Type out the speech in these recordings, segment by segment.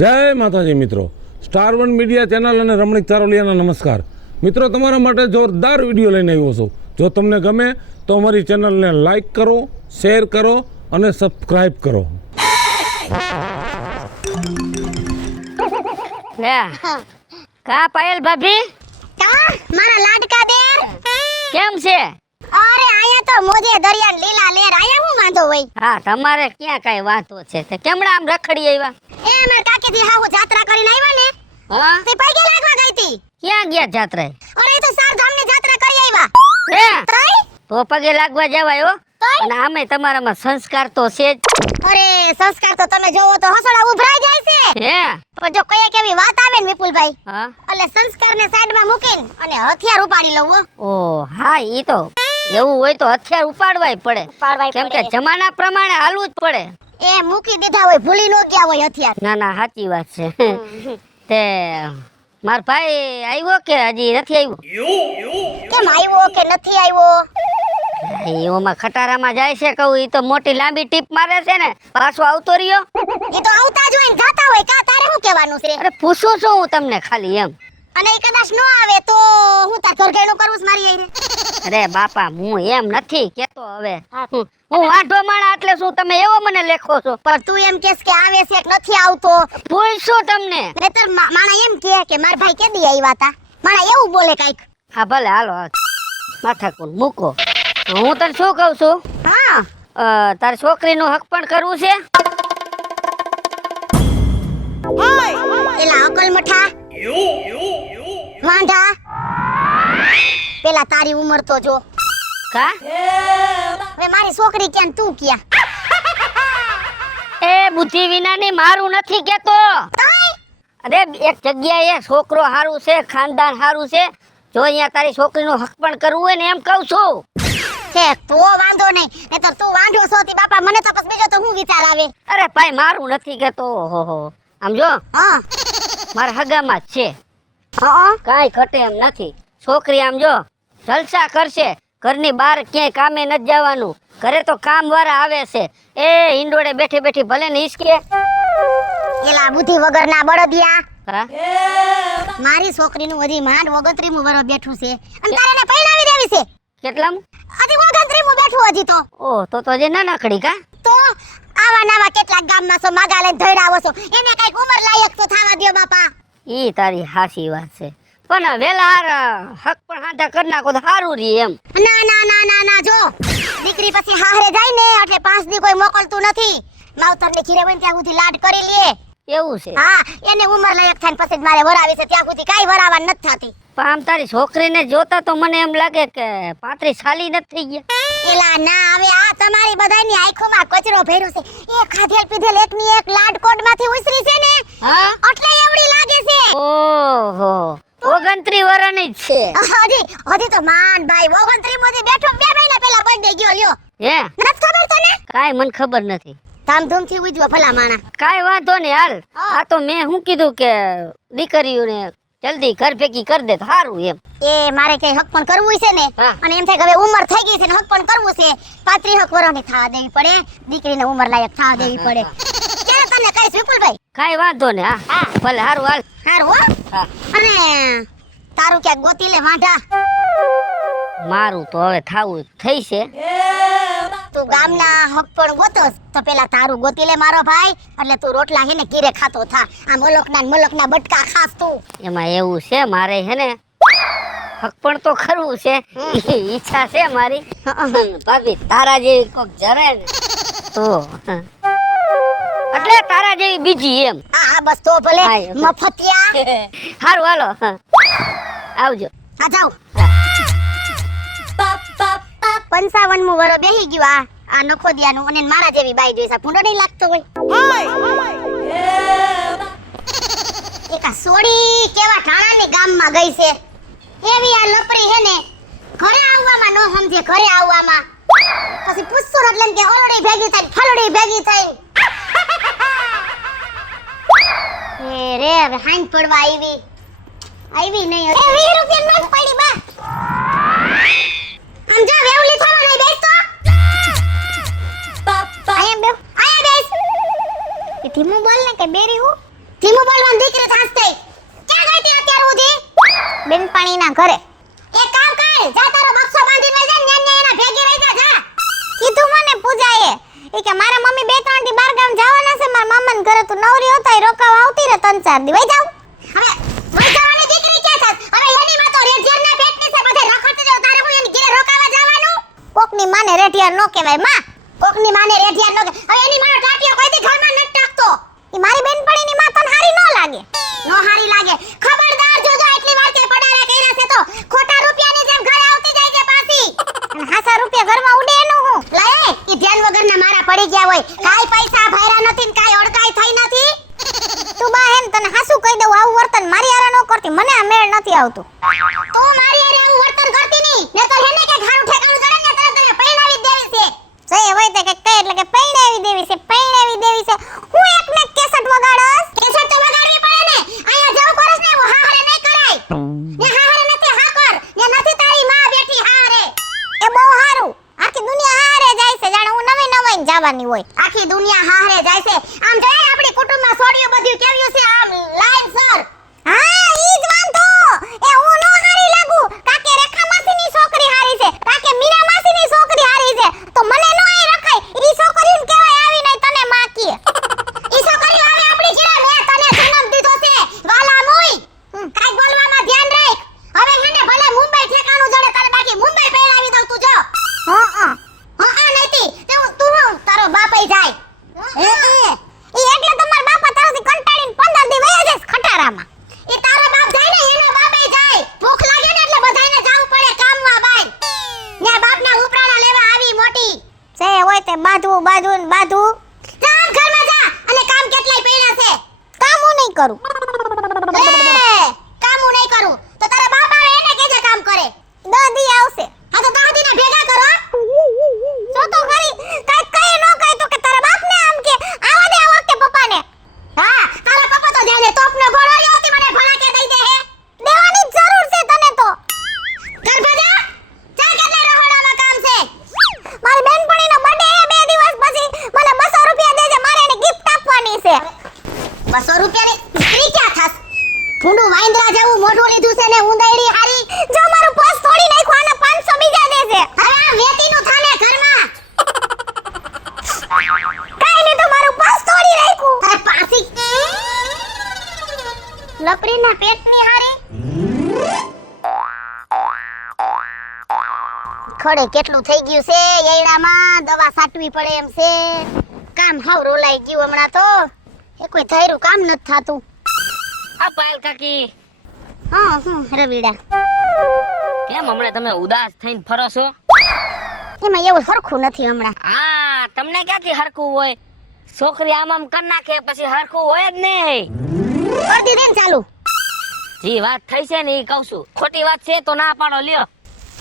જય માતાજી મિત્રો, સ્ટાર વન મીડિયા ચેનલ અને રમણીક ચારોલિયાના નમસ્કાર. મિત્રો, તમારા માટે જોરદાર વિડીયો લઈને આવ્યો છું. જો તમને ગમે તો અમારી ચેનલને લાઈક કરો, શેર કરો અને સબસ્ક્રાઈબ કરો. કા પાયલ ભાભી, કા મારા લાડકા દેર કેમ છે? અરે આયા તો મોજે દરિયા લીલા લેર આયા હું વાંધો હોય. હા, તમારે ક્યાં કઈ વાતો છે? તે કેમડા આમ રખડી આવ્યા? એ અમાર કાકી થી હાહુ જાત્રા કરીને આવ્યા ને, હા, તે પગે લાગવા ગઈ હતી. ક્યાં ગયા જાત્રાએ? અરે એ તો સારધામ ની જાત્રા કરી આવ્યા. હે, તઈ તો પગે લાગવા જવાય હો. અને આમે તમારામાં સંસ્કાર તો છે જ. અરે સંસ્કાર તો તમે જોવો તો હસડા ઉભરાઈ જાય છે. હે, પણ જો કોઈ કેવી વાત આવે ને વિપુલભાઈ, હા, એટલે સંસ્કાર ને સાઈડ માં મૂકીને અને હથિયાર ઉપાડી લઉં હો. ઓ હા, ઈ તો એવું હોય તો હથિયાર ઉપાડવાય પડે, કેમ કે જમાના પ્રમાણે હાલવું જ પડે. એ મૂકી દીધા હોય, ભૂલી ન ગયા હોય હથિયાર. ના ના, સાચી વાત છે. તે માર ભાઈ આવ્યો કે હજી નથી આવ્યો? કેમ આવ્યો કે નથી આવ્યો? એમાં ખટારામાં જાય છે કહું, ઈ તો મોટી લાંબી ટીપ મારે છે ને, પાછો આવતો રહ્યો. એ તો આવતા જ હોય ને જાતા હોય, કા તારે શું કહેવાનું છે? અરે પૂછું છું હું તમને ખાલી એમ. અને એ કદાચ ન આવે તો હું તાર ઘરઘેણું કરવું છે મારી આઈને. અરે બાપા, હું એમ નથી કેતો. હવે હું વાંઢો માણા એટલે શું તમે એવો મને લેખો છો? પણ તું એમ કેસ કે આવે છે કે નથી આવતો? પૂછશું તમને. નહીતર માણા એમ કે માર ભાઈ કેદી આવ્યા તા. માણા એવું બોલે કાઈક. હા ભલે, હાલો માથાકૂટ મૂકો. હું તને શું કહું છું, હા, તારી છોકરીનું હક પણ કરવું છે. એલા અકલ મઠા વાંઢા, પેલા તારી ઉંમર તો જો. કા? હવે મારી છોકરી ક્યાં તું ક્યાં? એ બુદ્ધિ વિનાની મારું નથી કેતો. અરે એક જગ્યાએ છોકરો હારું છે, ખાનદાન હારું છે. જો અહીંયા તારી છોકરીનું હક પણ કરવું હોય ને એમ કહું છું. કે તો વાંધો નહીં, નહીતર તું વાંઢો સોતી બાપા, મને તો પછી બીજો તો હું વિચાર આવે. અરે ભાઈ, મારું નથી કેતો. ઓહો, આમ જો હા મારા હગામાં જ છે, હા કાંઈ ઘટે એમ નથી. છોકરી આમ જો જલસા કરશે, ઘરની બહાર ક્યાંય કામે નથી જવાનું, ઘરે તો કામ વાળા આવે છે. એ હિંડોળે બેઠી બેઠી ભલે ને હિસકે. એલા બુદ્ધિ વગરના બળદિયા, હા, મારી છોકરીનું હજી માંડ 29મું વર્ષ બેઠું છે અને તારે એને પરણાવી દેવી છે. કેટલામ? હજી 29મું બેઠું હજી તો. ઓ તો જે નાનકડી કા. તો આવા નવા કેટલાક ગામમાં છો માગા લઈને ધૈડાવો છો, એને કઈક ઉંમર લાયક તો થાવા દ્યો બાપા. ઈ તારી હાસી વાત છે, પણ વેલા હક પણ હાથા કરી નાખો તો સારું રહી એમ. ના ના ના ના ના, જો દીકરી પછી હાહરે જાય ને એટલે 5 દી કોઈ મોકલતું નથી. માવતરને ઘીરે હોય ત્યાં સુધી લાડ કરી લે. એવું છે? હા, એને ઉંમર લાયક થાય પછી જ મારે વરાવી છે, ત્યાં સુધી કાઈ વરાવા નથી થતી. પણ આમ તારી છોકરીને જોતા તો મને એમ લાગે કે 35 સાલી નથી થઈ ગયા. એલા ના, હવે આ તમારી બધાની આંખોમાં કચરો ભર્યો છે. એ ખાધેલ પીધેલ એકની એક લાડકોટ માંથી ઉસરી છે ને, હા, એટલે એવડી લાગે છે. ઓહો, 29 વર્ષની જ છે. હજી તો માન ભાઈ 29 મોથી બેઠો, 2 મહિના પહેલા બર્થડે ગયો લ્યો. હે, નથી ખબર તને? કાઈ મને ખબર નથી. ધામધૂમ થી ઉજવો ભલા માણા. કાઈ વાંધો નહીં, હાલ. આ તો મેં શું કીધું કે દીકરીઓને જલ્દી ઘર ભેગી કરી દે તો સારું એમ. એ મારે કઈ હક પણ કરવું છે ને, હા. અને એમ થાય કે હવે ઉંમર થઈ ગઈ છે ને હક પણ કરવું છે. 35 વર્ષની થવા દેવી પડે, દીકરીને ઉંમર લાયક થવા દેવી પડે. ક્યારે તને કહીશ વિપુલભાઈ? કાઈ વાંધો નહીં, હા ભલે, સારું હાલ. હારું હો. હા. અને તારું ક્યાંક ગોતી લે વાંઢા. મારું તો હવે થાવું થઈ છે. તું ગામના હક પણ ગોતોસ તો પેલા તારું ગોતી લે મારો ભાઈ, એટલે તું રોટલા હે ને ઘીરે ખાતો થા. આ મલકના બટકા ખાસ તું. એમાં એવું છે, મારે હે ને હક પણ તો કરવું છે. ઈચ્છા છે મારી. ભાભી, તારા જેવી કોક જરે ને તો એટલે તારા જેવી બીજી એમ. હા બસ તો ભલે. હા, એમ. મફતિયા. હારું હાલો, આવજો. હા જાવ. 55મું વર્ષ બેહી ગયું આ નખોદિયાનું, અને મારા જેવી બાઈ જોઈશે. ભૂંડો નહીં લાગતો હોય. એક આ સોડી કેવા ઠાણાની ગામમાં ગઈ છે, એવી આ લપરી હે ને ઘરે આવવામાં નો સમજે. ઘરે આવવામાં પછી પૂછશું એટલે એમ કે ઓલડી ભેગી થાય, ફલડી ભેગી થાય. એ રે હવે હાંજ પડવા આવી નહીં. એ 20 રૂપિયા નોટ પડી બા. આમ જા વેવલી થવા નહીં બેસ તો. આયા બેસ. કે ધીમું બોલ ને કે બેરી હું. કોકની માને રેઠિયાર નો કહેવાય માં. કોકની માને રેઠિયાર નો હવે એની માનો ટાટિયો કોઈ દી ઘરમાં નટ ટાકતો. ઈ મારી બેનપણીની માં તને હારી નો લાગે. નો હારી લાગે. ખબરદાર જોજો એટલી વાર કે પડારા કર્યા છે તો ખોટા રૂપિયાની જેમ ઘરે આવતી જાય છે પાછી. અને હાસા રૂપિયા ઘરમાં ઉડે એનું હું. લાય ઈ ધ્યાન વગરના મારા પડી ગયા હોય. કાઈ પૈસા ભર્યા નથી ને કાઈ અડકાઈ થઈ નથી. તું બા હેન તને હાસુ કહી દઉં આવું વર્તન મારી હારે નો કરતી મને આ મેળ નથી આવતું. તું મારી હારે આવું વર્તન કરતી નહીં ને તો હેને કે ઘારું ઠેકાણું જડે ને તરત તને પૈણાવી જ દેવી છે. સહી હોય તે કે કહે એટલે કે પૈણાવી દેવી છે પૈણાવી દેવી છે. હું એકને કેસેટ વગાડસ. કેસેટ તો વગાડવી પડે ને. આયા જવું કરસ ને હું હા હારે નહીં કરાય. ને હા હારે નથી હા કર. ને નથી તારી માં બેઠી હા હારે. એ બહુ હારું. આખી દુનિયા હારે જાય છે જાણે હું નવી નવાઈ જવાની હોય. આખી દુનિયા હારે જાય છે. આમ જોઈએ આપણી કુટુંબમાં સોડિયો બધું કેવ્યું છે આમ લાઈન સર. હા ઈ જ વાંધો. એ હું નો હારી લાગુ. કાકે રેખા માસીની છોકરી હારી છે. કાકે મીરા માસીની છોકરી હારી છે. તો મને નો આઈ રખાય. ઈ છોકરીને કહેવાય આવી નહીં તને માં કીએ. ઈ છોકરી આવે આપણી જીરા મે તને જન્મ દીધો છે. વાલા મુઈ. કાઈ બોલવામાં ધ્યાન રાખ. હવે હેને ભલે મુંબઈ ઠેકાણું જડે તારે બાકી મુંબઈ પહેરાવી દઉં તું જો. નઈતી તું તારો બાપઈ જાય. ઈ એટલે તમાર બાપા તારાથી કંટાળીને 15 દી વયા જાય ખટારામાં. ઈ તારો બાપ જાય ને એનો બાપઈ જાય. ભૂખ લાગે ને એટલે બધાયને જાવું પડે કામમાં બાય. ને બાપના ઉપરાણા લેવા આવી મોટી. સે હોય તે બાધું ને બાધું. જા ઘરમાં જા અને કામ કેટલાય પડ્યા છે. કામ હું નહીં કરું. કામ હું નહીં કરું. તો તારા બાપ આવે એને કેજે કામ કરે. 10 દી આવશે. હા તો 10 દીના ભેગા કરો. જો તો ખરી કાઈ કઈ નો કાઈ તો કે તારા બાપને આમ કે આવા દે આ વખતે પપ્પાને. હા તારા પપ્પા તો જાને તોપનો ઘોડો રહ્યો હતી મને ભલા કે દઈ દે હે. દેવાની જરૂર છે તને તો. ગરબા જા. જા કેટલા રહોડામાં કામ છે. મારી બેનપણીનો બર્થડે હે 2 દિવસ પછી મને 200 રૂપિયા દેજે મારે એને ગિફ્ટ આપવાની છે. 200 રૂપિયાની સ્ત્રી ક્યાં થાસ. ભૂંડું વાંદરા જેવું મોઢું લીધું છે ને ઉંદરડી હારી. જો મારું પર્સ તોડી નાખ્યું આને 500 બીજા દેજે. હવે આ વેતીનું થાને ઘરમાં. કાઈ નહીં તો મારું પર્સ તોડી નાખ્યું. અરે પાસી લપડીના પેટની હારી. ખડે કેટલું થઈ ગયું છે એડામાં દવા સાટવી પડે એમ છે. કામ હાવ રોલાઈ ગયું હમણાં તો. એ કોઈ ધાર્યું કામ નથી થાતું. આ પાયલ કાકી હા રવિડા કેમ હમણાં તમે ઉદાસ થઈને ફરો છો? એમાં એવું સરખું નથી હમણાં. હા તમને ક્યાંથી હરખું હોય? છોકરી આમ કર નાખે પછી હરખું હોય જ નહીં. કરી દીધી ને ચાલુ. જી વાત થઈ છે ને એ કહું છું. ખોટી વાત છે તો ના પાડો લ્યો.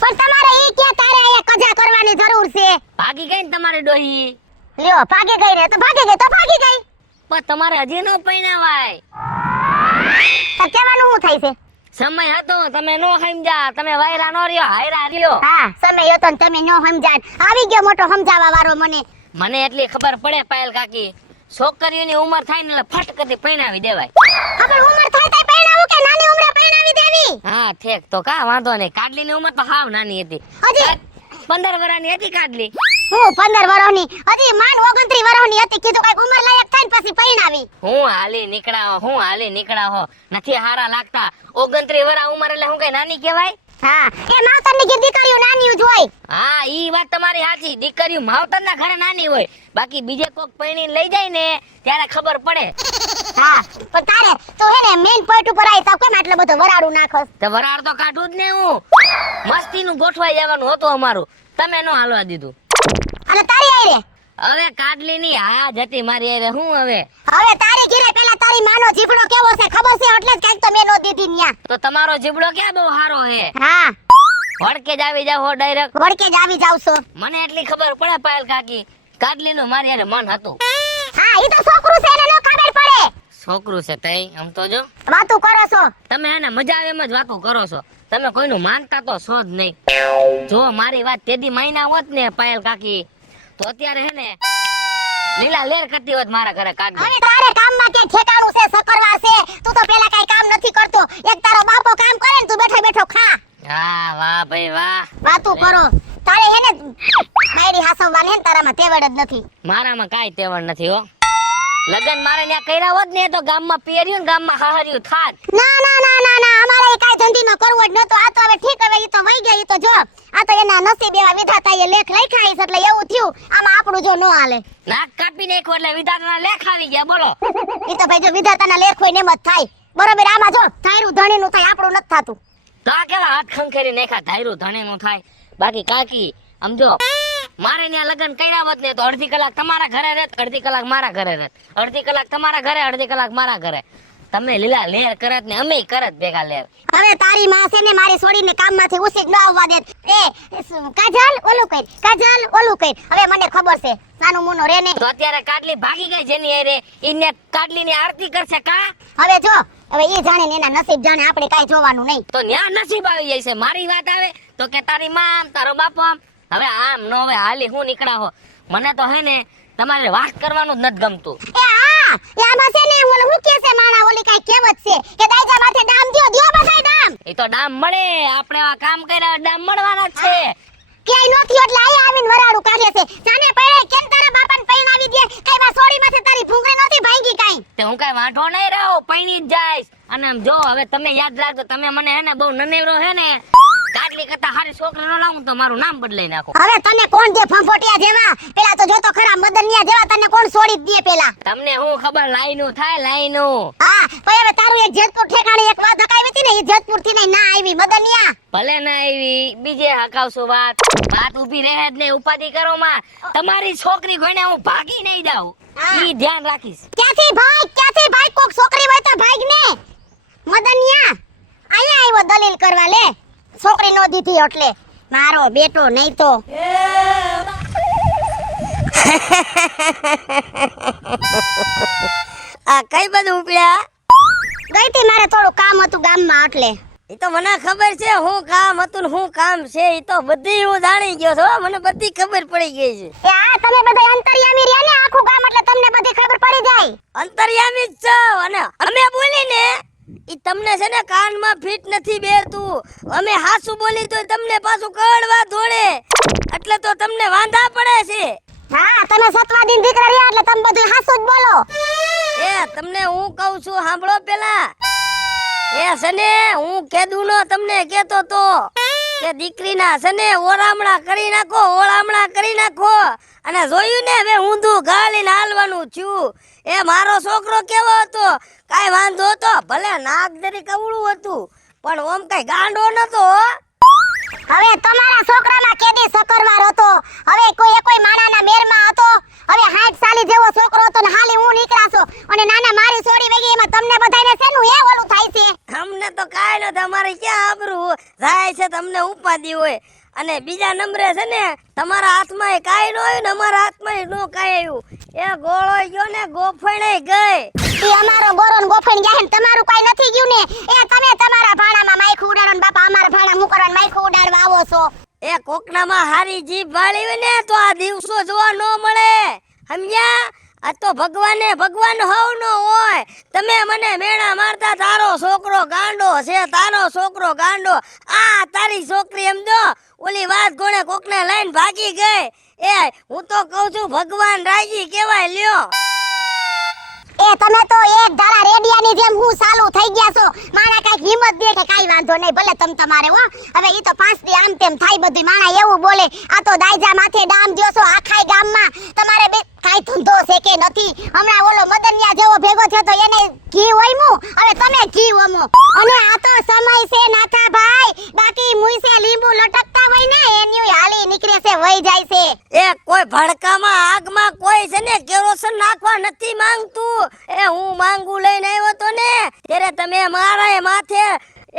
પણ તમારે ઈ ક્યાં તારે અહીંયા કજા કરવાની જરૂર છે. ભાગી ગઈ ને તમારી ડોહી. લ્યો ભાગી ગઈ ને તો ભાગી ગઈ તો ભાગી ગઈ. પણ તમારે હજી નો પૈણાવાય. તો કહેવાનું શું થાય છે. સમય હતો તમે નો સમજ્યા. તમે વાયરા નો રહ્યો હાયરા રહ્યો. હા સમય હતો ને તમે નો સમજાણ. આવી ગયો મોટો સમજાવવા વાળો મને. મને એટલી ખબર પડે પાયલ કાકી છોકરીઓની ઉંમર થાય ને એટલે ફટકથી પૈણાવી દેવાય. આપણે ઉંમર થાય તઈ પરણાવું કે નાની ઉંમરે પરણાવી દેવી. હા ઠેક તો કા વાંધો નહીં. કાડલીની ઉંમર તો હાવ નાની હતી. હજી 15 વર્ષની હતી કાડલી. હું 15 વર્ષની હજી માન 29 વર્ષની હતી. કીધું કઈ ઉંમર લાયક થાય ને પછી પરણાવી. હું હાલી નીકળાવો નથી હારા લાગતા. 29 વર્ષ ઉંમર એટલે હું કઈ નાની કહેવાય? હા એ માવતરની કે દીકરીઓ નાની જ હોય. હા ઈ વાત તમારી સાચી. દીકરીઓ માવતરના ઘરે નાની હોય. બાકી બીજે કોક પૈણીને લઈ જાય ને ત્યારે ખબર પડે. હા પણ તારે તો હે ને મેઈન પોઈન્ટ ઉપર આવી તો કેમ આટલો બધો વરાડું નાખસ. તો વરાળ તો કાઢું જ ને હું. મસ્તીનું ગોઠવાઈ જવાનું હતું અમારું. તમે નો હાલવા દીધું. અને તારી આઈ રે હવે કાડલી ની હા જતી મારી અરે હું હવે તારી ઘરે પેલા તારી માનો જીભડો કેવો છે ખબર છે એટલે જ કાંઈક તો મેં નો દીધી ન્યા. તો તમારો જીબડો ક્યાં બહુ સારો હે. હા વડકે જ આવી જાવ હો ડાયરેક્ટ. વડકે જ આવી જાવ છો. મને એટલી ખબર પડે પાયલ કાકી કાડલી નું મારી અરે મન હતું. હા ઈ તો છોકરું છે એને નો ખબર પડે. છોકરું છે તઈ આમ તો જો વાતું કરો છો. તમે એને મજા આવે એમ જ વાતો કરો છો. તમે કોઈનું માનતા તો છો જ નહીં. જો મારી વાત તેદી મહિના હોત ને પાયલ કાકી તો અત્યારે હે ને લીલા લેર કરતી હોત મારા ઘરે કાઢી. હવે તારે કામમાં કે ઠેકાણું છે સકરવા છે. તું તો પેલા કઈ કામ નથી કરતો. એક તારો બાપો કામ કરે ને તું બેઠો બેઠો ખા. હા વાહ ભાઈ વાહ. વાતું કરો. તારે હે ને મારી હાસવવાને હે ને તારામાં તેવડ જ નથી. મારામાં કાઈ તેવડ નથી હો. લગન મારે ન્યા કર્યા હોત ને તો ગામમાં પિયર્યું ને ગામમાં હાહર્યું થાત. ના અમારે કાઈ ધંધીનો કરવો જ નતો. આ તો હવે ઠીક હવે ઈ તો વઈ ગઈ. ઈ તો જો આ તો એના નસીબ એવા વિધાતાએ લેખ લખ્યા છે એટલે એવું થયું આમાં આપણું જો ન હાલે નાક કાપી નાખ્યો એટલે વિધાતાના લેખ આવી ગયા બોલો. ઈ તો ભાઈ જો વિધાતાના લેખ હોય ને એમ જ થાય બરોબર આમાં જો ધાર્યું ધણીનું થાય આપણું નથી થાતું તો આ કેવા હાથ ખંખેરી નાખ્યા ધાયરું ધણીનું થાય. બાકી કાકી સમજો મારે ત્યાં લગ્ન કર્યા હોત ને તો અડધી કલાક તમારા ઘરે રહેત, અડધી કલાક મારા ઘરે રહેત, અડધી કલાક તમારા ઘરે, અડધી કલાક મારા ઘરે. તમે લીલા લેર કરત ને અમે કરત ભેગા લેર. હવે તારી માં છે ને મારી છોડીને કામમાંથી ઉસીક ન આવવા દે. કાજલ ઓલું કઈ, કાજલ ઓલું કઈ. હવે મને ખબર છે સાનું મુનો રે ને. તો અત્યારે કાટલી ભાગી ગઈ જેની હારે ઈને કાટલીની આરતી કરશે કા? હવે જો હવે ઈ જાણે ને એના નસીબ જાણે આપણે કાઈ જોવાનું નહીં. તો ન્યા નસીબ આવી જાય છે. મારી વાત આવે તો કે તારી માં તારો બાપો આમ. હવે આમ નો હવે હાલી હું નીકળા હો. મને તો હે ને તમારે વાત કરવાનું જ નથી ગમતું. એ આમાં છે ને ઓલું હું કે છે માણા ઓલી કાઈ કહેવત છે કે દાઈજા માથે ડામ દ્યો દ્યો બધાય ડામ. એ તો ડામ મળે, આપણે આ કામ કર્યા ડામ મળવાના જ છે. ક્યાંય નોથી એટલે આયા આવીને વરાડું કાઢે છે. જાને પડે કેમ તારા બાપાને પૈણાવી દે કઈ માં સોડી માથે તારી ભૂંગળી નોતી ભાંગી કાઈ. તે હું કઈ વાંઢો નહીં રહો, પૈણી જ જાઈશ. અને આમ જો હવે તમે યાદ રાખજો, તમે મને હે ને બહુ નનેવરો હે ને કાટલી કરતા હારી છોકરી ન લાવું તો મારું નામ બદલાઈ નાખો. હવે તને કોણ દે ફંફોટિયા જેવા? પેલા તો જોતો ખરા મદનિયા જેવા તને કોણ છોડી જ દે પેલા? તમને હું ખબર લાઈનું થાય લાઈનું. હા પણ હવે તારું એક જેતપુર ઠેકાણે એક વાત હકાવી હતી ને એ જેતપુર થી નહીં ના આવી મદનિયા. ભલે ના આવી બીજે હકાવશું વાત. વાત ઊભી રહે જ નહીં, ઉપાધિ કરો માં. તમારી છોકરી કોઈને હું ભાગી નહીં જાઉં ઈ ધ્યાન રાખીશ. ક્યાંથી ભાઈ કોક છોકરી હોય તો ભાગ ને. મદનિયા અહીંયા આવ્યો દલીલ કરવા લે. છોકરી નો દીધી એટલે મારો બેટો નહીં તો આ કઈ બધું ઉપડ્યા? ગઈ તી મારે થોડું કામ હતું ગામમાં એટલે. એ તો મને ખબર છે હું કામ હતું ને હું કામ છે. એ તો બધી હું જાણી ગયો છું. મને બધી ખબર પડી ગઈ છે. એ આ તમે બધા અંતર્યામી રહ્યા ને આખું ગામ એટલે તમને બધી ખબર પડી જાય. અંતર્યામી જ છો અને અમે બોલી ને ઈ તમને છે ને કાનમાં ફિટ નથી બેરતું. અમે હાસુ બોલી તો તમને પાછું કડવા ધોળે એટલે તો તમને વાંધા પડે છે. હા તમે સતવાદીન દીકરા રહ્યા એટલે તમે બધું હાસુ જ બોલો. એ તમને હું કહું છું સાંભળો પેલા. એ સને હું કેદુનો તમને કેતો તો કે દીકરીના સને ઓરામણા કરી નાખો, ઓળામણા કરી નાખો. અને જોયું ને હવે ઊંધું ગાલીને હાલવાનું થયું. એ મારો છોકરો કેવો હતો? કાઈ વાંધો હતો, ભલે નાક જરી કવળું હતું પણ ઓમ કઈ ગાંડો નતો. હવે તમારા છોકરામાં કેદી સકરવાર હતો? હવે કોઈ માણાના મેરમાં હતો? હવે 60 સાલી જેવો છોકરો હતો ને હાલી હું નીકળાશો અને નાના મારી છોડી વેગી એમાં તમને બધાને શેનું એ ઓલું થાય છે? અમને તો કાઈ ન તમારી ક્યાં આબરૂ જાય છે, તમને ઉપાધિ હોય. અને બીજા નંબરે છે ને તમારા હાથમાં કાઈ ન આવ્યું ને અમારા હાથમાં નો કાઈ આવ્યું. એ ગોળો ગયો ને ગોફણે ગઈ. ઈ અમારો ગોરોન ગોફણ ગયા ને તમારું કાઈ નથી ગયું ને. એ તમે તમારા ભાડામાં માઈખ ઉડાડો ને બાપા અમારા ભાડા મુકરન માઈખ ઉડાડવા આવો છો. એ કોકનામાં હારી જીભ વાળી હોય ને તો આ દિવસો જોવા ન મળે, સમજ્યા? આ તો ભગવાન હોવ નો હોય. તમે મને મેણા મારતા તારો છોકરો ગાંડો છે, તારો છોકરો ગાંડો. આ તારી છોકરી એમ જો ઓલી વાત કોણે કોકને લઈને ભાગી ગઈ. એ હું તો કહું છું ભગવાન રાજી કેવાય લ્યો. એ તમે તો એક ધારા રેડિયાની જેમ હું ચાલુ થઈ ગયા છો. માણા કાઈક હિંમત દે કે કાઈ વાંધો નહીં ભલે તમ તમારે હો. હવે ઈ તો 5 દી આમ તેમ થાય બધું. માણા એવું બોલે આ તો દાઈજા માથે ડામ દ્યો છો આખાય ગામમાં. તમારે બે કાઈ ધંધો છે કે નથી? હમણાં ઓલો મદનિયા જેવો ભેગો થયો તો એને ઘી વઈમું, હવે તમે ઘી વમો. અને આ તો સમય છે નાથા ભાઈ. બાકી મુઈસે લીંબુ લટકતા હોય ને એની હાલી નીકળે છે વઈ જાય છે. એ કોઈ ભડકામાં આગમાં કોઈ છે ને કેરોસન નાખવા નથી માંગતું. એ હું માંગુ લઈને આવ્યો તો ને ત્યારે તમે મારા માથે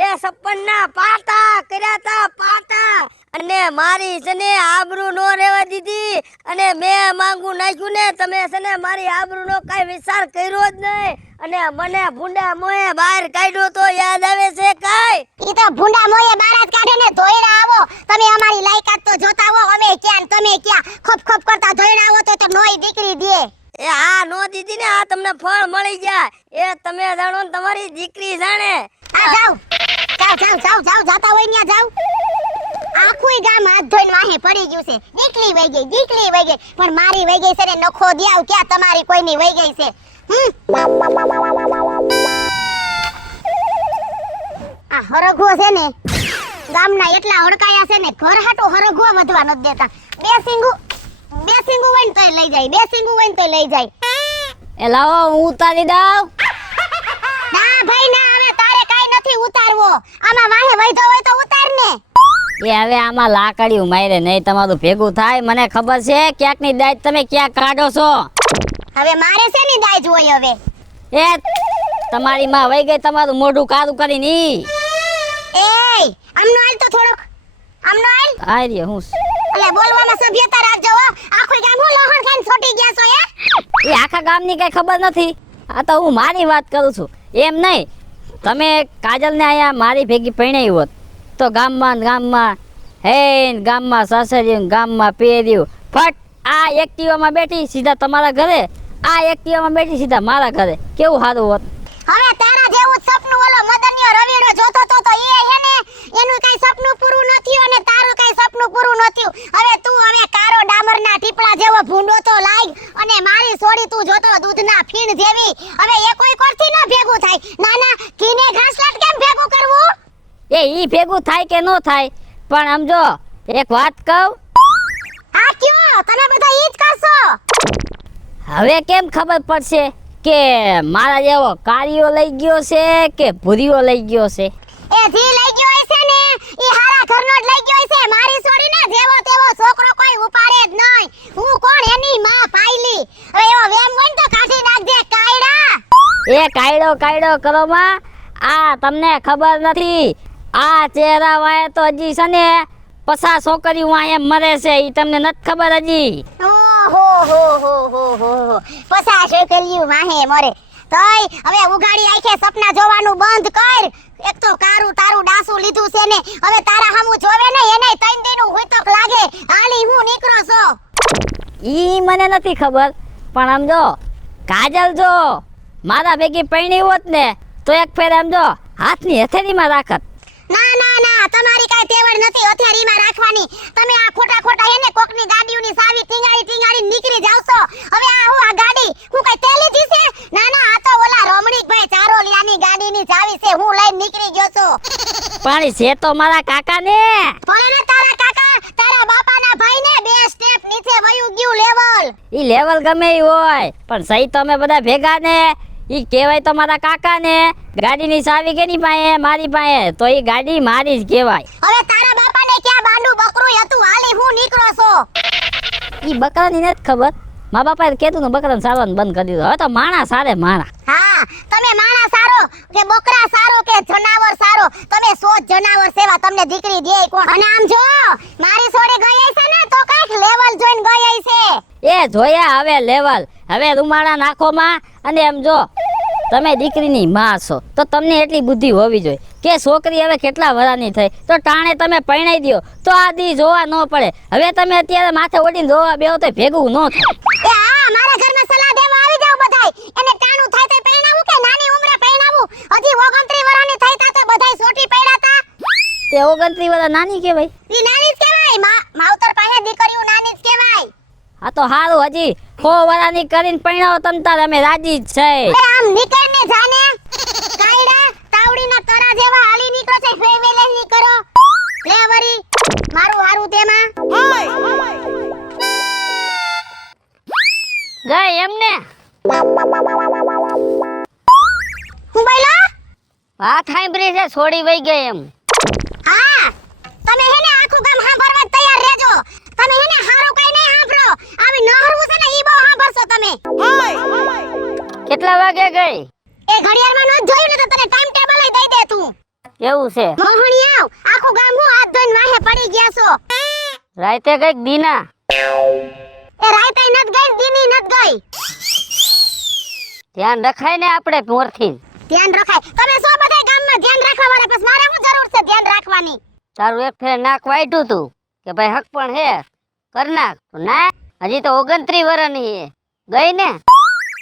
એ સપનના પાટા કર્યા તા પાટા. અને મારી છે ને આબરૂ નો રહેવા દીધી અને મેં માંગુ નાખ્યું ને તમે છે ને મારી આબરૂ નો કઈ વિચાર કર્યો જ નહીં. અને મને ભૂંડા મોએ બહાર કાઢ્યો તો યાદ આવે છે કાઈ? ઈ તો ભૂંડા મોયે બારા જ કાઢે ને ધોઈડા આવો. તમે અમારી લાયકાત તો જોતા હો. અમે ક્યાં તમે ક્યાં ખપ ખપ કરતા ધોઈડા આવો તો નોઈ દીકરી દે. એ આ નો દીધી ને આ તમને ફળ મળી જાય. એ તમે જાણો ને તમારી દીકરી જાણે. આ જાવ જાતા હોય ન્યા જાવ. આખું ગામ હાથ ધોઈને વાહે પડી ગયું છે. દીકરી વઈ ગઈ પણ મારી વઈ ગઈ છે ને નખો દ્યાવ ક્યાં તમારી કોઈની વઈ ગઈ છે? આ હરગો છે ને ગામના એટલા હડકાયા છે ને ઘર હાટો હરગવા વધવા નથી દેતા. બે સિંગુ હોય ને તોય લઈ જાય, બે સિંગુ હોય ને તોય લઈ જાય. એ લાવો હું ઉતારી દઉં. ના ભાઈ ના, હવે તારે કાઈ નથી ઉતારવો. આમાં વાહે વૈધો હોય તો ઉતાર ને. એ હવે આમાં લાકડીયું મારે નહીં તમારું ભેગું થાય. મને ખબર છે ક્યાંકની દાજ તમે ક્યાં કાઢો છો. હવે મારે છે ની દાજ હોય હવે. એ તમારી માં વઈ ગઈ તમારું મોઢું કાળું કરીને ઈ. એય આમનો હાલ તો થોડોક, આમનો હાલ. આ રે હું એટલે બોલવામાં સભ્યતા રાખજો હો. આખું ગામ હું લોહણ ખાઈને છોટી ગયા છો એ આખા ગામની કઈ ખબર નથી. આ તો હું મારી વાત કરું છું. એમ નહીં, તમે કાજલને અહીંયા મારી ભેગી પરણાવી હોત તો ગામમાં હે ગામમાં સાસરિયું, ગામમાં પેર્યું, ફટ આ એક્ટિવામાં બેઠી સીધા તમારા ઘરે, આ એક્ટિવામાં બેઠી સીધા મારા ઘરે. કેવું સારું હોત. હવે તારા જેવું જ સપનું ઓલો મદનિયો રવિડો જોતો તો એ હે ને એનું કઈ સપનું પૂરું ન થયું અને તારું કઈ સપનું પૂરું ન થયું. હવે તું હવે કારો ડામરના ટીપડા જેવો ભૂંડો તો લાગ અને મારી સોડી તું જોતો દૂધના ફીણ જેવી. હવે એ કોઈ કોરથી ન ભેગું થાય. નાના ઘીને ઘાસલાટ કેમ ભેગું કરવું? એ ઈ ભેગું થાય કે ન થાય, પણ સમજો એક વાત કહું. હા કયો, તમે બધા ઈ જ કરશો. હવે કેમ ખબર પડશે કે મારા જેવો કાળિયો લઈ ગયો છે કે ભૂરીયો લઈ ગયો છે? એ જી લઈ ગયો હશે ને ઈ હારા ઘરનો જ લઈ ગયો હશે. મારી છોડીને જેવો તેવો છોકરો કોઈ ઉપાડે જ નહીં. હું કોણ એની માં પાયલી. હવે એવો વેમ હોય ને તો કાઢી નાખજે કાયડા. એ કાયડો કરો માં. આ તમને ખબર નથી, આ ચહેરા વાય તો હજી છે ને 50 છોકરીઓ વાય મરે છે. ઈ તમને નથી ખબર હજી. ઓહો પસા શેકલ્યું વાહે મરે. તોય હવે ઉગાડી આંખે સપના જોવાનું બંધ કર. એક તો કારું તારું ડાસું લીધું છે ને હવે તારા હામું જોવે ને એનાય 3 દિનું હોય તો લાગે હાલી હું નીકળો છો. ઈ મને નથી ખબર, પણ આમ જો કાજલ જો મારા ભેગી પરણી હોત ને તો એક ફેર આમ જો હાથની હથેળીમાં રાખત. ના તમારી કાઈ તેવડ નથી હથેળીમાં રાખવાની. તમે આ ખોટા એને કોકની ગાડીઓની સાવી ટીંગાડી નીકળી જાવ છો. હવે આ ગાડી હું કઈ તેલી દી છે? ના આ તો ઓલા રમણીકભાઈ ચારોલિયાની ગાડીની ચાવી છે. હું લઈને નીકળી ગયો છું. પણ છે તો મારા કાકા ને. ભલે ને તારા કાકા તારા બાપાના ભાઈને 2 સ્ટેપ નીચે વયું ગયું લેવલ. ઈ લેવલ ગમે ઈ હોય, પણ સહી તો અમે બધા ભેગા ને. ઈ કહેવાય તો મારા કાકા ને. ગાડીની ચાવી કેની પાસે? મારી પાસે. તો ઈ ગાડી મારી જ કહેવાય. હવે તારા બાપાને ક્યાં બાંડુ બકરું હતું હાલી હું નીકળો છો. ઈ બકરાની નથી ખબર. મા બાપાએ કીધું ને બકરાને સારવાનું બંધ કરી દીધું. હવે તો માણા સારે માણા. હા તમે માણા સારો કે બકરા સારો કે જનાવર સારો? તમે 100 જનાવર સેવા તમને દીકરી દે કોણ? અને આમ જો મારી છોડી ગઈ છે ને તો કાઈક લેવલ જોઈને ગઈ છે. એ જોયા હવે લેવલ. હવે રૂમાળા નાખો માં. અને એમ જો તમે દીકરીની માં છો તો તમને એટલી બુદ્ધિ હોવી જોઈએ કે છોકરી હવે કેટલા વરાની થઈ તો ટાણે તમે પરણાઈ દો તો આ દી જોવા ન પડે. હવે તમે અત્યારે માથે ઓડીને જોવા બેહો તો ભેગું ન થાય. એ હા મારા ઘરમાં સલાહ દેવા આવી જાવ બધાય. એને ટાણું થાય તો પરણાવું કે નાની ઉંમરે પરણાવું? હજી 29 વર્ષની થઈ તા તો બધાય સોટી પડ્યા તા. તે 29 વર્ષ નાની કહેવાય? ઈ નાની જ કહેવાય. માવતર પાસે દીકરીઓ નાની જ કહેવાય. આ તો હારું હજી 100 વર્ષની કરીને પરણાવો તમ તાર અમે રાજી જ છે. એ આમ નીકળને જાને કાયડા તાવડીના તરા જેવા હાલી નીકળો છે. ફેવેલે ની કરો લે વરી મારું હારું તેમાં ગઈ એમને હું બોલો. વાત સાંભળી છે છોડી વઈ ગઈ એમ. હા તમે હેને આખું ગામ સાંભળવા તૈયાર રહેજો. તમે હેને હારું કઈ નહીં સાંભળો. આવી નહરવું છે ને ઈ બહુ સાંભળશો તમે. કેટલા વાગે ગઈ? એ ઘડિયાળમાં ન જોયું ને તો તને ટાઈમ ટેબલ દઈ દે તું. એવું છે? મોહણી આવ આખું ગામ હું હાથ ધોઈને વાહે પડી ગયા છો. રાતે કઈક દીના એ રાતે નત ગઈ દીની નત ગઈ. ધ્યાન રખાય ને આપણે મોરથી. ધ્યાન રખાય. તમે સો બધા ગામમાં ધ્યાન રાખવા વાળા, બસ મારે શું જરૂર છે ધ્યાન રાખવાની? તારું એક ફેર નાક વાઈટું તું કે ભાઈ હક પણ હે કર નાખ. ના હજી તો 29 વર્ષની હે. ગઈ ને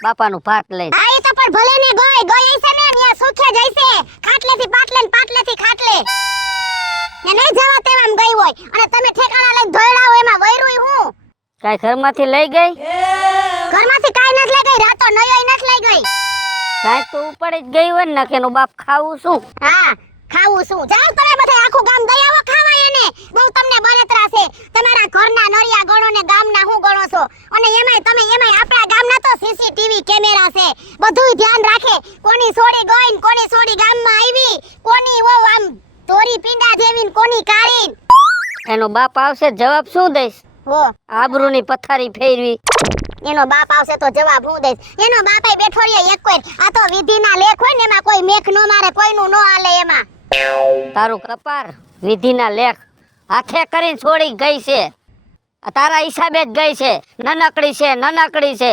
બાપાનું ભાત લઈને. હા ઈ તો પણ ભલે ને ગઈ છે ને ન્યા સુખે જઈશે. ખાટલેથી પાટલે ને પાટલેથી ખાટલે ને નહીં જવા તેવામ ગઈ હોય અને તમે ઠેકાણા લઈને ધોયડાઓ એમાં વૈરુંય હું. કાઈ ઘરમાંથી લઈ ગઈ? ઘરમાંથી કાઈ નથ લઈ ગઈ. રાતો નયોય નથ લઈ ગઈ. કાઈ તો ઉપડી જ ગઈ હોય ને કે એનું બાપ ખાવું શું? હા ખાવું શું? જાવ તમે બધા આખું ગામ દઈ આવો બહુ તમને બળતરા છે. તમારા ઘરના નરિયા ગણો ને ગામના હું ગણો છો. અને એમાંય આપણા ગામના તો સીસીટીવી કેમેરા છે. બધુંય ધ્યાન રાખે. કોની સોડી ગઈ ને કોની સોડી ગામમાં આવી, કોની વો આમ ધોરી પીંડા જેવી ને કોની કાળી. એનો બાપ આવશે જવાબ શું દઈશ? હો આબરૂની પથારી ફેરવી. એનો બાપ આવશે તો જવાબ હું દઈશ. એનો બાપાય બેઠો રહ્યો એક કોઈ. આ તો વિધિના લેખ હોય ને એમાં કોઈ મેખ નો મારે, કોઈનું નો હાલે એમાં. તારું કપાર વિધિના લેખ હાથે કરીને છોડી ગઈ છે. આ તારા હિસાબે જ ગઈ છે. નનકડી છે.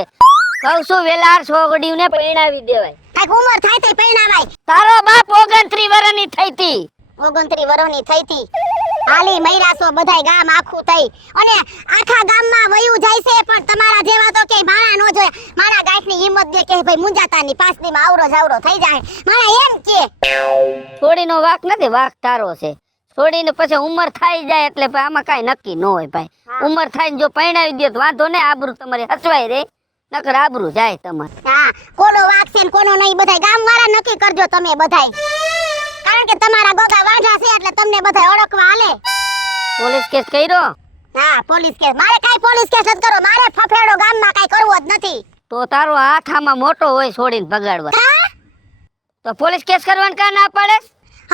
કહું છું વેલાર છોકડીને પરણાવી દેવાય. કાંઈક ઉંમર થાય તો પરણાવાય. તારો બાપ 29 વર્ષની થઈ તી. 29 વર્ષની થઈ તી. હાલી મૈરાસો બધાય ગામ આખું થઈ. અને આખા ગામમાં વયું જાય છે, પણ તમારા જેવા તો કે માણા નો જોયા. માણા ગાંઠની હિંમત દે કે ભાઈ મુંજાતાની 5 દીમાં આવરો જાવરો થઈ જાય. માણા એમ કે છોડીનો વાક નથી, વાક તારો છે. છોડીને પછી ઉંમર થઈ જાય એટલે ભાઈ આમાં કાંઈ નક્કી ન હોય ભાઈ. ઉંમર થાય ને જો પરણાવી દે તો વાંધો ને, આબરૂ તમારી હચવાઈ રે, નકર આબરૂ જાય તમારે. હા, કોનો વાક છે ને કોનો નહીં બધાય ગામવાળા નક્કી કરજો તમે બધાય. કારણ કે તમારા ગોગા વાંઢા છે એટલે તમને બધાય ઓળખવા હાલે. પોલીસ કેસ કર્યો? હા, પોલીસ કેસ. મારે કાઈ પોલીસ કેસ નથી કરવો. મારે ફફેડો ગામમાં કાઈ કરવો જ નથી. તો તારો હાથ આમાં મોટો હોય છોડીને ભગાડવા, હા? તો પોલીસ કેસ કરવાનું કા ના પાડે?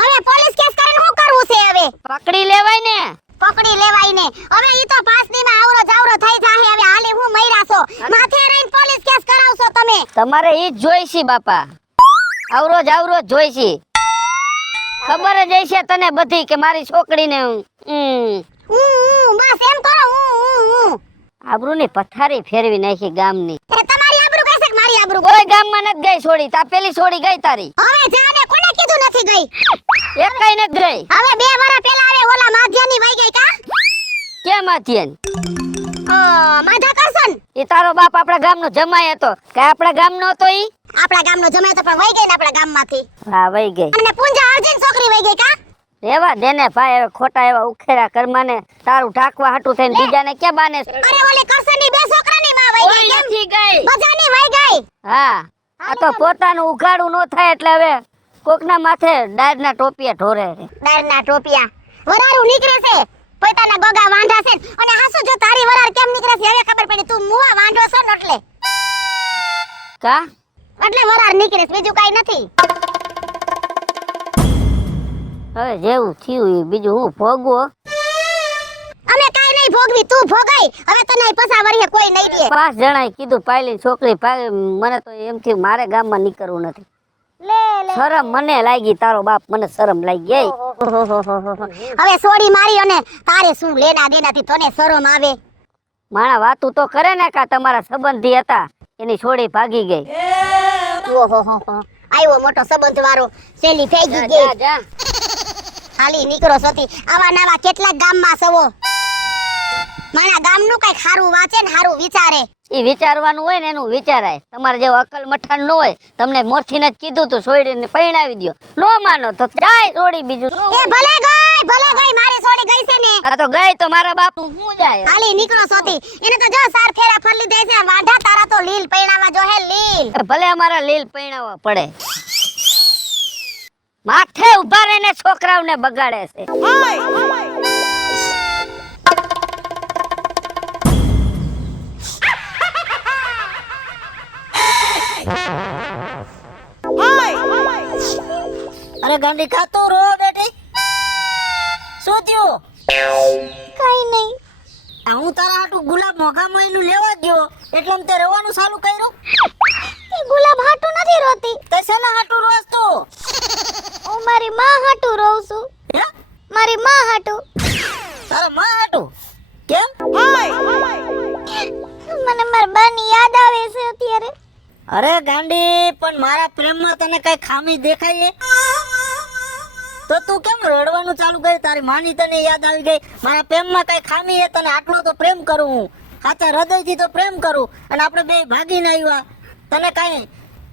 હવે પોલીસ કેસ કરીને શું કરવું છે હવે? પકડી લેવાય ને. પકડી લેવાય ને. હવે ઈ તો 5 દીમાં આવરો જાવરો થઈ જાહે. હવે હાલી હું મૈરાસો માથે રહીને પોલીસ કેસ કરાવશો તમે. તમારે ઈ જ જોઈશી બાપા. આવરો જ જોઈશી. ખબર જ હશે તને બધી કે મારી છોકરીને બસ એમ કરો. આબરૂની પથારી ફેરવી નાખી ગામની. તમારી આબરૂ કઈ છે કે મારી આબરૂ? કોઈ ગામમાં નથી ગઈ છોડી. તા પેલી છોડી ગઈ તારી. હવે જાને કોને કીધું નથી ગઈ? એકાઈ નથી ગઈ. હવે 2 વર્ષ પહેલા આવે ઓલા માધ્યાની વઈ ગઈ કા? કેમ આથીન? માધા કરસન. ઈ તારો બાપ આપણા ગામનો જમાઈ હતો કે આપણા ગામનો હતો ઈ? આપણા ગામનો જમાઈ તો પણ વઈ ગઈ ને આપણા ગામમાંથી. હા વઈ ગઈ. અને પૂંજા અર્જુન છોકરી વઈ ગઈ કા? રેવા દેને ભાઈ, હવે ખોટા એવા ઉખેરા કરમાને તારું ઢાકવા હાટું થઈને બીજાને કે બાને. અરે ઓલી કરસનની 2 છોકરાની માં વઈ ગઈ કેમ? નથી ગઈ. બજાની વઈ ગઈ. હા, આ તો પોતાનું ઉઘાડું નો થાય એટલે હવે કોકના માથે ડાયરના ટોપિયા ઢોરે છે. ડારના ટોપિયા વરારું નીકળે છે. પોતાના ગોગા વાંઢા છે. અને હાસુ જો તારી વરાર કેમ નીકળે છે હવે ખબર પડી. તું મુવા વાંઢો છો ને કા એટલે વરાર નીકળે છે, બીજું કાઈ નથી. હવે જેવું થયું ઈ બીજું હું ભોગવો. અમે કાઈ નહીં ભોગવી, તું ભોગાઈ. હવે તને પસા વરીએ કોઈ નહીં દે. 5 જણાએ કીધું પાયલી છોકરી ભાઈ, મને તો એમ થયું મારે ગામમાં નીકળવું નથી. લે શરમ મને લાગી, તારો બાપ મને શરમ લાગી ગઈ. હવે સોડી મારી અને તારે શું લેના દેનાથી તને શરમ આવે? માણા વાતું તો કરે ને કા તમારા સંબંધી હતા એની છોડી ભાગી ગઈ. ઓહો આયો મોટો સંબંધ વાળો સેલી ફેગી ગઈ. જા ખાલી નીકળો સોતી. આવા નવા કેટલા ગામમાં સવો. મારા ગામનું કઈ ખારું વાંચે ને ખારું વિચારે. ઈ વિચારવાનું હોય ને એનું વિચારાય. તમારે જેવો અકલ મઠાણ ન હોય. તમને મોરથીને જ કીધું તું છોડીને પરણાવી દ્યો. નો માનો તો જાય છોડી બીજું. એ ભલે ગઈ મારી સોડી ગઈ છે ને. આ તો ગઈ તો મારા બાપ હું જાય. ખાલી નીકળો સોતી. એને તો જો સાર ફેરા ફરલી દે છે. વાંઢા તારા તો લીલ પૈણામાં જો હે લીલ. ભલે અમારા લીલ પરણાવવા પડે. માથે ઉભા રહીને છોકરાઓને બગાડે છે. અરે ગાંડી ખાતો રો બેટી. શું થયું? કઈ નહીં. આ હું તારા હાટુ ગુલાબ મોઘા મોઈલું લેવા ગયો એટલે તે રવાનું ચાલુ કર્યું. એ ગુલાબ હાટુ નથી રોતી. તે શેના હાટુ રોસ તું? હું મારી માં હાટુ રોઉં છું. હે? મારી માં હાટુ. તારા માં હાટુ? કેમ? મને મારી બાની યાદ આવે છે અત્યારે. અરે ગાંડી, પણ મારા પ્રેમમાં તને કઈ ખામી દેખાય? તો તું કેમ રડવાનું ચાલુ કરી? તારી માની તને યાદ આવી ગઈ. મારા પ્રેમમાં કઈ ખામી હે? તને આટલો તો પ્રેમ કરું હું, સાચા હૃદયથી તો પ્રેમ કરું, અને આપણે બે ભાગીને આવ્યા. તને કઈ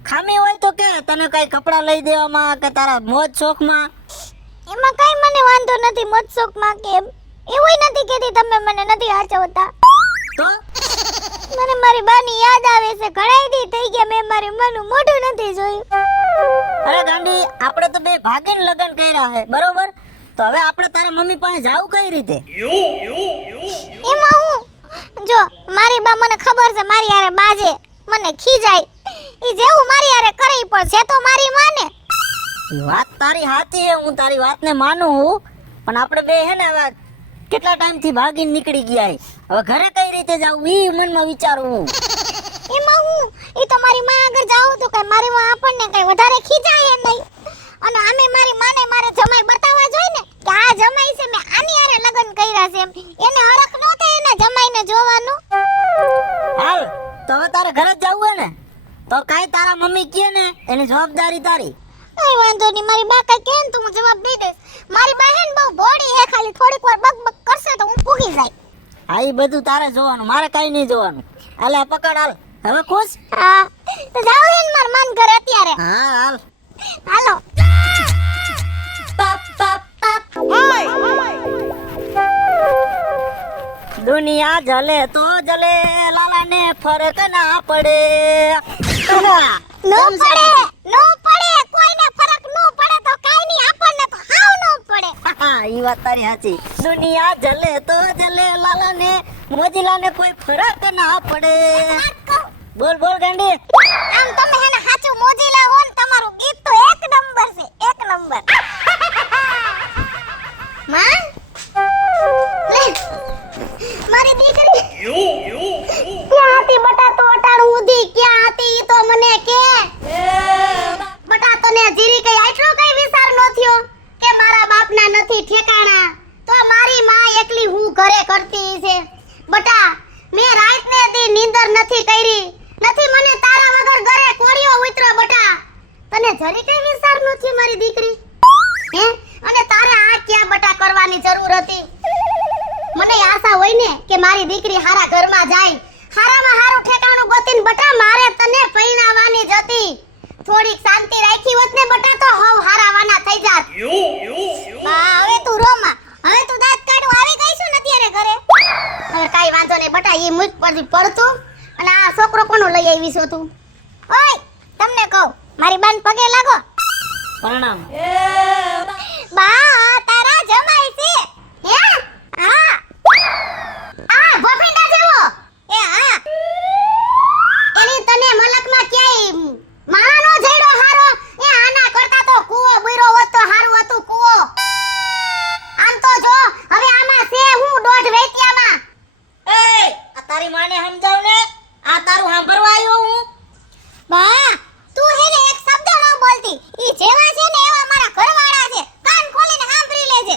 ખામી હોય તો કે તને કઈ કપડા લઈ દેવામાં કે તારા મોજ શોખમાં? એમાં કઈ મને વાંધો નથી. મોજ શોખમાં કે એવું નથી કેતી તમે મને નથી હાચવતા. તો મને મારી બાની યાદ આવે છે. ઘણાય દી થઈ ગયા મેં મારી માનું મોઢું નથી જોયું. અરે ગાંડી, આપણે તો બે ભાગીને લગ્ન કર્યા હે, બરોબર? તો હવે આપણે તારા મમ્મી પાસે જાવું કઈ રીતે? એમાં હું જો મારી બા મને ખબર છે મારી હારે બાજે મને ખીજાય ઈ જેવું મારી હારે કરી પણ છે તો મારી માને ઈ વાત તારી સાચી છે, હું તારી વાતને માનું હું, પણ આપણે બે હે ને હવે કેટલા ટાઈમથી ભાગીને નીકળી ગયા છે. હવે ઘરે કઈ રીતે જાવું ઈ મનમાં વિચારવું. એમાં હું ઈ તો મારી માં આગળ જાઉં તો કઈ મારી માં આપણને કઈ વધારે ખીજાય નહીં અને આમે મારી માને મારે જમાઈ બતાવવા જોઈએ ને કે આ જમાઈ છે મેં આની હારે લગ્ન કર્યા છે એમ એને હરખ ન થાય એના જમાઈને જોવાનું હાલ તો હવે તારે ઘરે જ જવું હે ને તો કાઈ તારા મમ્મી કહે ને એની જવાબદારી તારી. કઈ વાંધો નહીં મારી બા કઈ કહે ને તો હું જવાબ દઈ દઈશ મારી બા હે ને બહુ ભોળી હે ખાલી થોડીક વાર બક કરશે તો હું પૂગી જાય. હા ઈ બધું તારે જોવાનું, મારે કઈ નહીં જોવાનું. હાલે આ પકડ હાલ. હવે ખુશ? હા તો જાવ હે ને માર મન ઘરે અત્યારે. હા હાલ. હાલો દુનિયા જલે તો જલે લાલાને ફરક ના પડે. નો પડે કોઈને ફરક નો પડે તો કાઈ નહીં આપણને તો હાવ નો પડે. હા ઈ વાત તારી સાચી. દુનિયા જલે તો જલે લાલાને મોજીલાને કોઈ ફરક ના પડે. બોલ બોલ ગાંડી. આમ તમે હેને સાચું મોજીલા હો ને તમારું ગીત તો એક નંબર છે એક નંબર. માં લે મારી દીકરી ક્યાં હતી બટા તો અટાણું ઉધી ક્યાં હતી ઈ તો મને કે બટા તને જીરી કઈ આટલો કઈ વિચાર નો થયો કે મારા બાપના નથી ઠેકાણા તો મારી માં એકલી હું ઘરે કરતી છે બટા મેં રાત ને દી નીંદર નથી કરી નથી મને તારા વગર ઘરે કોળિયો ઉતરો બટા તને જરી કઈ વિચાર નો થયો મારી દીકરી હે અને તારે આ ક્યાં બટા કરવાની જરૂર હતી મને આશા હોય ને કે મારી દીકરી હારા ઘરમાં જાય હારામાં હારું ઠેકાણું ગોતીને બટા મારે તને પૈણાવાની જ હતી થોડીક શાંતિ રાખી હોત ને બટા તો હવ હારાવાના થઈ જાત હા હવે તું રોમાં હવે તું દાંત કાઢવા આવી ગઈ છું ને અત્યારે ઘરે હવે કાઈ વાંધો નહીં બટા ઈ મુખ પરથી પડતું અને આ છોકરો કોનો લઈ આવી છો તું ઓય તમને કહું મારી બાન પગે લાગો પ્રણામ. બા તારા જમાઈ છે હે હા આ ભોફીંડા જેવો એ હા એની તને મલકમાં ક્યાંય માળાનો જઈડો હારો એ આના કરતા તો કૂવો બુરો હોત તો હારું હતું કૂવો આમ તો જો હવે આમાં છે હું દોઢ વેતિયામાં એ આ તારી માને સમજાવ ને, આ તારું સાંભળવા આવ્યો હું. બા તું હેને એક શબ્દ ન બોલતી ઈ જેવા છે ને એવા મારા ઘરવાળા છે કાન ખોલીને સાંભળી લેજે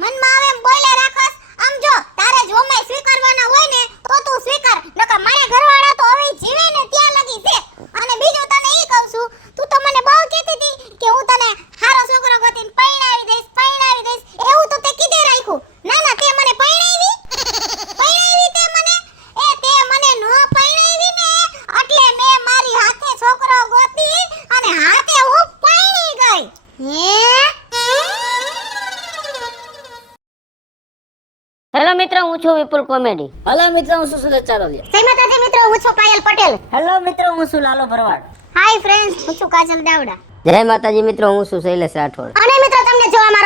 મનમાં આવે એમ બોલે રાખસ આમ જો તારે જો મેં સ્વીકારવાના હોય ને તો તું સ્વીકાર નકર મારા ઘરવાળા તો હવે જીવે ને ત્યાં લગી છે અને બીજું તને ઈ કહું છું તું તો મને બહુ કહેતી હતી કે હું તને હારો છોકરો ગોતીને પૈણાવી દઈશ એવું તો તે કીધે રાખ્યું ના ના તે મને પૈણાવી તે મને એ તે મને નો પૈણાવી ને એટલે મેં મારી હાથે છોકરો ગોતી અને હાથે હું પૈણી ગઈ હેલો મિત્રો, હું છું વિપુલ કોમેડી. હેલો મિત્રો, હું છું સુરત ચારોલિયા. જય માતાજી મિત્રો હું છું પાયલ પટેલ હેલો મિત્રો, હું છું લાલો ભરવાડ. હાય ફ્રેન્ડ્સ હું છું કાજલ દાવડા જય માતાજી મિત્રો, હું છું શૈલેષ રાઠોડ. અને મિત્રો તમને જો અમારો